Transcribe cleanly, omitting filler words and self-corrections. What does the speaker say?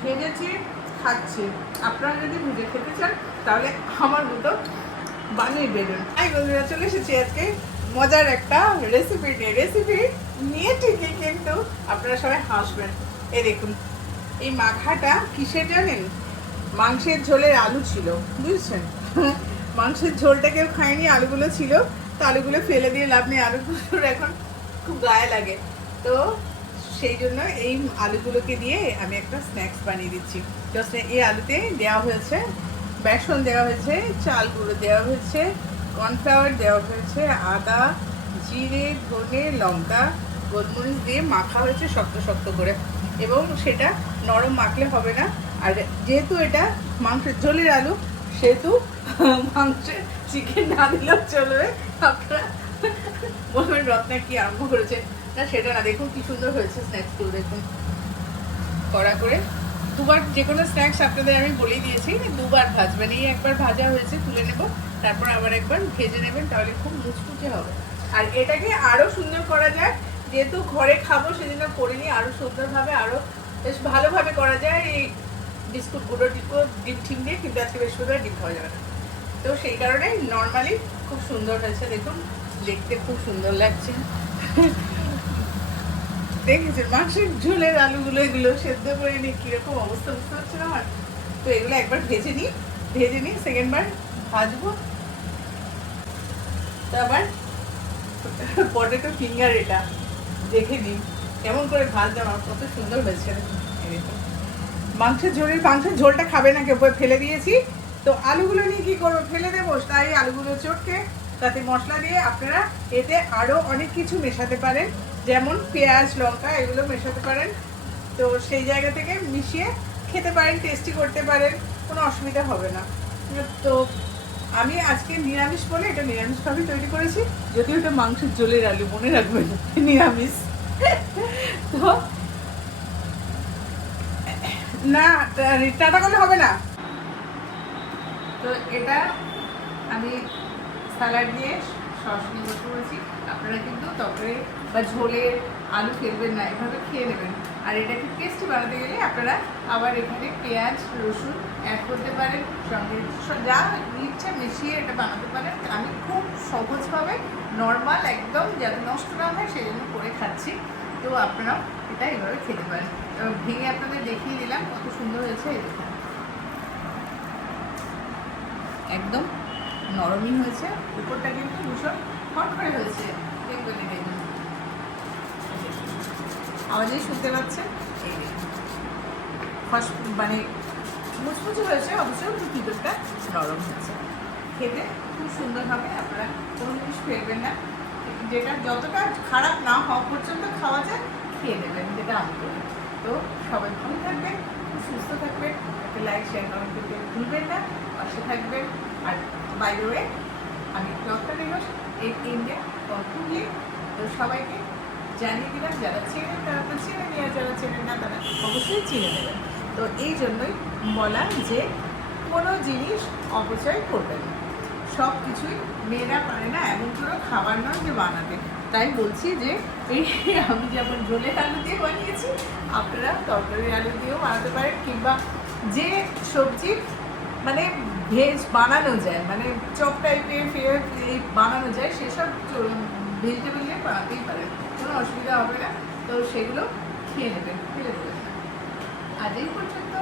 ভেজেছি, খাচ্ছি। আপনারা যদি ভেজে খেতে চান তাহলে আমার মতো বানিয়ে দেবেন। তাই বন্ধুরা, চলে এসেছি আজকে মজার একটা রেসিপি নিয়ে ঠিকই, কিন্তু আপনারা সবাই হাসবেন। এই দেখুন, এই মাখাটা কিসের জানেন? মাংসের ঝোলের আলু ছিল, বুঝছেন? মাংসের ঝোলটা কেউ খায়নি, আলুগুলো ছিল, তো আলুগুলো ফেলে দিয়ে লাভ নেই, আলুগুলোর এখন খুব গায়ে লাগে। তো সেই জন্য এই আলুগুলোকে দিয়ে আমি একটা স্ন্যাক্স বানিয়ে দিচ্ছি। জাস্ট এই আলুতে দেওয়া হয়েছে বেসন, দেওয়া হয়েছে চাল গুঁড়ো, দেওয়া হয়েছে কর্নফ্লাওয়ার, দেওয়া হয়েছে আদা, জিরে, ধনে, লঙ্কা, গোলমরিচ দিয়ে মাখা হয়েছে শক্ত শক্ত করে, এবং সেটা নরম মাখলে হবে না। আর যেহেতু এটা মাংসের ঝোলের আলু, সেহেতু মাংসের চিকেন না দিলেও চলবে। আপনারা বলবেন রত্না কি আরম্ভ করেছে, না সেটা না। দেখুন কি সুন্দর হয়েছে স্ন্যাক্সগুলো, দেখুন কড়া করে। দুবার যে কোনো স্ন্যাক্স আপনাদের আমি বলেই দিয়েছি, দুবার ভাজবেন। এই একবার ভাজা হয়েছে, তুলে নেব, তারপর আবার একবার ভেজে নেবেন, তাহলে খুব মুচমুচে হবে। আর এটাকে আরও সুন্দর করা যায়, যেহেতু ঘরে খাবো সেজন্য করে নিই আরও সুন্দরভাবে, আরও বেশ ভালোভাবে করা যায়। এই বিস্কুট গুঁড়ো ডিম ঠিম দিয়ে, কিন্তু আজকে বৃহস্পতিবার ডিম খাওয়া যাবে না, তো সেই কারণে নর্মালি খুব সুন্দর হয়েছে। দেখুন দেখতে খুব সুন্দর লাগছে। দেখেছেন মাংসের ঝোলের আলুগুলো, এগুলো সেদ্ধ করে নিয়ে কীরকম অবস্থা, বুঝতে পারছেন আমার? তো এগুলো একবার ভেজে নিই সেকেন্ড বার ভাজবো। তো আবার পটেটো ফিঙ্গার এটা দেখে নিন কেমন করে ভাজতে, আমার কত সুন্দর হয়েছে। মাংসের ঝোলটা খাবে না কেউ, ফেলে দিয়েছি। তো আলুগুলো নিয়ে কী করবো, ফেলে দেবো, তাই আলুগুলো চটকে তাতে মশলা দিয়ে আপনারা এতে আরও অনেক কিছু মেশাতে পারেন, যেমন পেঁয়াজ, লঙ্কা, এগুলো মেশাতে পারেন। তো সেই জায়গা থেকে মিশিয়ে খেতে পারেন, টেস্টি করতে পারেন, কোনো অসুবিধা হবে না। তো আমি আজকে নিরামিষ বলে এটা নিরামিষভাবেই তৈরি করেছি, যদিও এটা মাংসের ঝোলের আলু, মনে রাখবেন নিরামিষ। তো না, টাটা করলে হবে না। তো এটা আমি স্যালাড দিয়ে সস নিয়ে বসে বলছি। আপনারা কিন্তু তরকারি বা ঝোলের আলু ফেলবেন না, এভাবে খেয়ে নেবেন। আর এটাকে টেস্টি বানাতে গেলে আপনারা আবার এখানে পেঁয়াজ, রসুন অ্যাড করতে পারেন, সঙ্গে যা ইচ্ছা মিশিয়ে এটা বানাতে পারেন। আমি খুব সহজভাবে নর্মাল একদম যাতে নষ্ট না হয় সেই জন্য করে খাচ্ছি। তো আপনারাও এটা এইভাবে খেতে পারেন। ভেঙে আপনাদের দেখিয়ে দিলাম কত সুন্দর হয়েছে। এই দেখুন একদম নরমই হয়েছে, উপরটা কিন্তু ভীষণ খড়খড়ে হয়েছে। দেখবেন এটা, আওয়াজেই শুনতে পাচ্ছেন। এই মানে মুচমুচে হয়েছে, অবশ্যই ভিতরটা নরম হয়েছে। খেতে খুব সুন্দর হবে, আপনারা কোনো জিনিস ফেলবেন না, যেটা যতটা খারাপ না হওয়া পর্যন্ত খাওয়া যায় খেয়ে নেবেন, যেটা আমি করি। তো সবাই ভালো থাকবেন, খুব সুস্থ থাকবেন, একটা লাইক, শেয়ার, কমেন্ট করতে ভুলবেন না, পাশে থাকবেন। আর বাই দ্য ওয়ে, আমি ডক্টর নিবাস, এই ইন্ডিয়া কন্টিনিউলি। তো সবাইকে জানিয়ে দিলাম, যারা চেনেন তারা তো চেনে নিয়ে, যারা চেনেন না তারা অবশ্যই চিনে নেবেন। তো এই জন্যই বলা যে কোনো জিনিস অপচয় করবেন না, সব কিছুই মেয়েরা পারে না, এমন কোনো খাবার নয় যে বানাতে। তাই বলছি যে এই আমি যেমন ঝোলের আলু দিয়ে বানিয়েছি, আপনারা তরকারির আলু দিয়েও বানাতে পারেন, কিংবা যে সবজি মানে ভেজ বানানো যায়, মানে চপ টাইপের এই বানানো যায়, সেসব ভেজিটেবল নিয়ে বানাতেই পারেন, কোনো অসুবিধা হবে না। তো সেগুলো খেয়ে নেবেন, ফেলে দেবেন না। আজ এই পর্যন্ত।